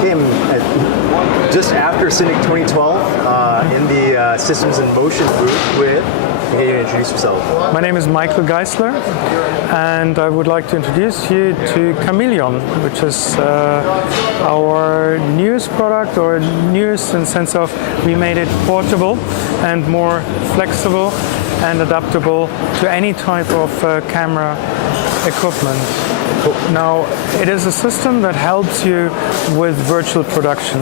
Came just after Cinec 2012 in the Systems in Motion booth with. Can you introduce yourself? My name is Michael Geisler, and I would like to introduce you to Chameleon, which is our newest product, or newest in the sense of we made it portable and more flexible and adaptable to any type of camera equipment. Now, it is a system that helps you with virtual production.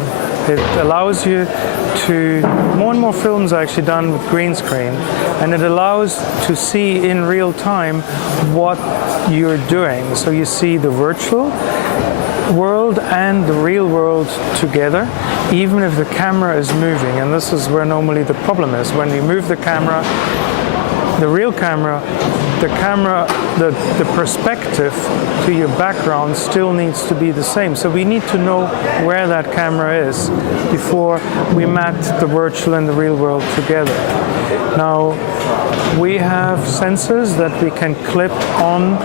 It allows you to, more and more films are actually done with green screen, and it allows to see in real time what you're doing. So you see the virtual world and the real world together, even if the camera is moving. And this is where normally the problem is. When you move the camera, the real camera, the perspective to your background still needs to be the same. So we need to know where that camera is before we map the virtual and the real world together. Now, we have sensors that we can clip on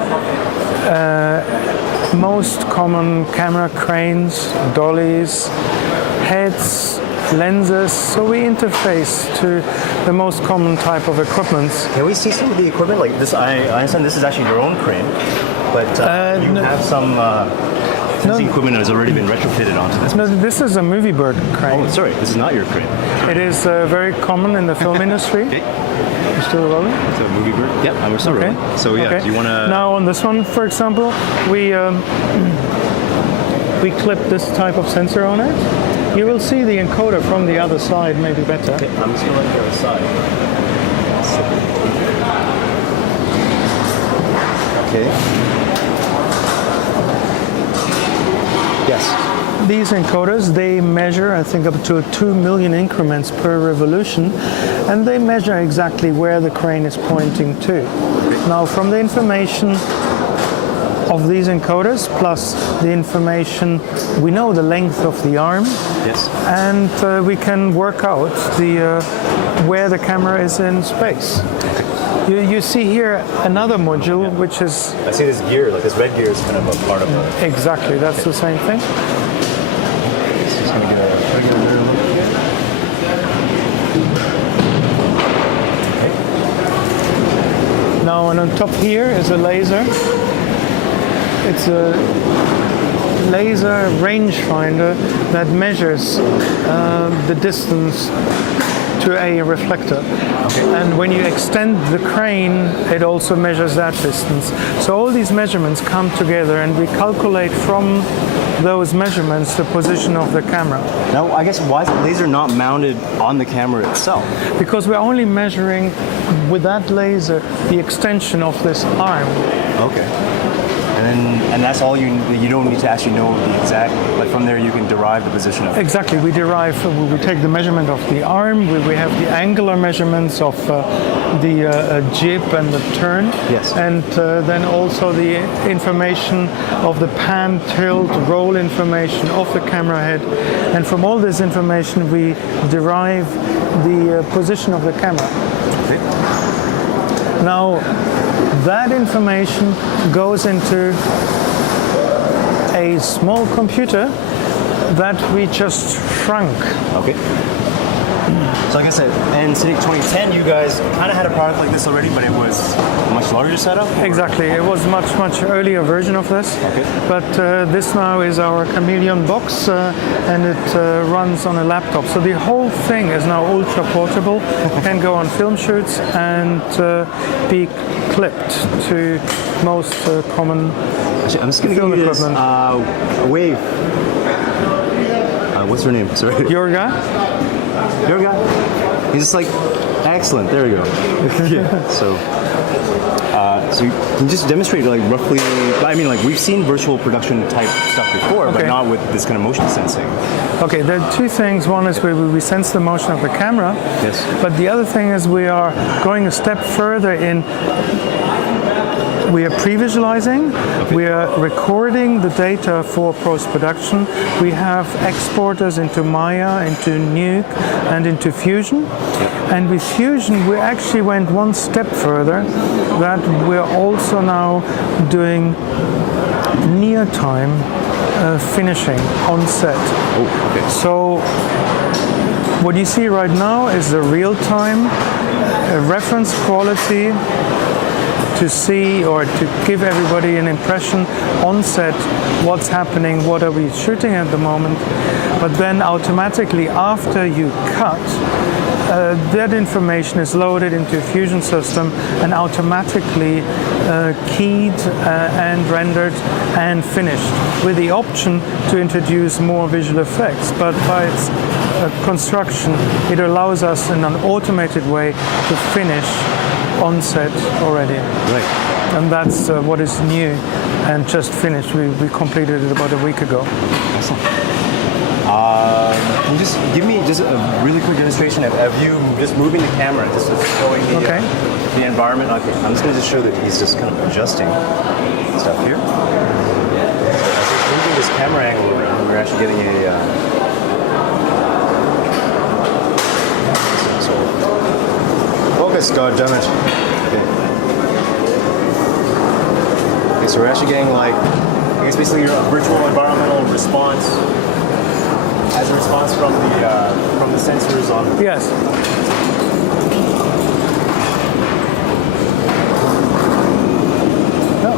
most common camera cranes, dollies, heads, lenses, so we interface to the most common type of equipment. Can we see some of the equipment? Like this, I understand this is actually your own crane, but you have some sensing equipment that has already been retrofitted onto this. No, this is a movie bird crane. Oh, sorry, this is not your crane. It is very common in the film industry. Okay. You're still rolling? So movie bird? Yep, we're still rolling. So yeah, do you want to... Now on this one, for example, we clip this type of sensor on it. You will see the encoder from the other side, maybe better. Okay, I'm just going to let the other side. Okay. Yes. These encoders, they measure, I think, up to 2 million increments per revolution, and they measure exactly where the crane is pointing to. Now, from the information of these encoders, plus the information, we know the length of the arm, yes, and we can work out the where the camera is in space. You see here another module, which is... I see this gear, like this red gear is kind of a part of it. Exactly, that's the same thing. Just going to get a regular look here. Okay. Now, and on top here is a laser. It's a laser rangefinder that measures the distance to a reflector. Okay. And when you extend the crane, it also measures that distance. So all these measurements come together, and we calculate from those measurements the position of the camera. Now, I guess, why is the laser not mounted on the camera itself? Because we're only measuring with that laser the extension of this arm. Okay. And that's all you don't need to actually know the exact, like from there you can derive the position of it. Exactly, we take the measurement of the arm, we have the angular measurements of the jib and the turn, yes, and then also the information of the pan, tilt, roll information of the camera head, and from all this information we derive the position of the camera. Okay. Now, that information goes into a small computer that we just shrunk. Okay. So like I said, in Cinec 2010, you guys kind of had a product like this already, but it was a much larger setup? Exactly. It was much earlier version of this. Okay. But this now is our Chameleon box, and it runs on a laptop. So the whole thing is now ultra portable, can go on film shoots and be clipped to most common I'm just going to give you this wave. What's her name? Sorry. Yorga? Yorga. He's just like, excellent. There we go. Yeah. So you can just demonstrate like roughly. I mean, like we've seen virtual production type stuff before, but not with this kind of motion sensing. Okay, there are two things. One is we sense the motion of the camera. Yes. But the other thing is we are going a step further in. We are pre-visualizing, we are recording the data for post-production. We have exporters into Maya, into Nuke, and into Fusion. And with Fusion, we actually went one step further, that we're also now doing near-time finishing on set. Oh, okay. So what you see right now is the real-time reference quality to see or to give everybody an impression on set what's happening, what are we shooting at the moment. But then automatically after you cut, that information is loaded into a Fusion system and automatically keyed and rendered and finished with the option to introduce more visual effects. But by its construction, it allows us in an automated way to finish on set already. Right. And that's what is new and just finished. We completed it about a week ago. Excellent. Can you just give me just a really quick demonstration of you just moving the camera, just showing the environment? Okay, I'm just going to just show that he's just kind of adjusting stuff here. As he's moving this camera angle around, we're actually getting a focus, god damn it. Okay, so we're actually getting like, I guess basically your virtual environmental response as a response from the sensors on. Yes. Oh.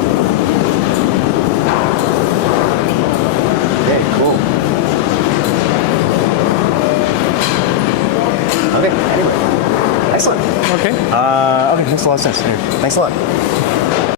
Okay, cool. Okay, anyway. Excellent. Okay. Okay, makes a lot of sense. Anyway, thanks a lot.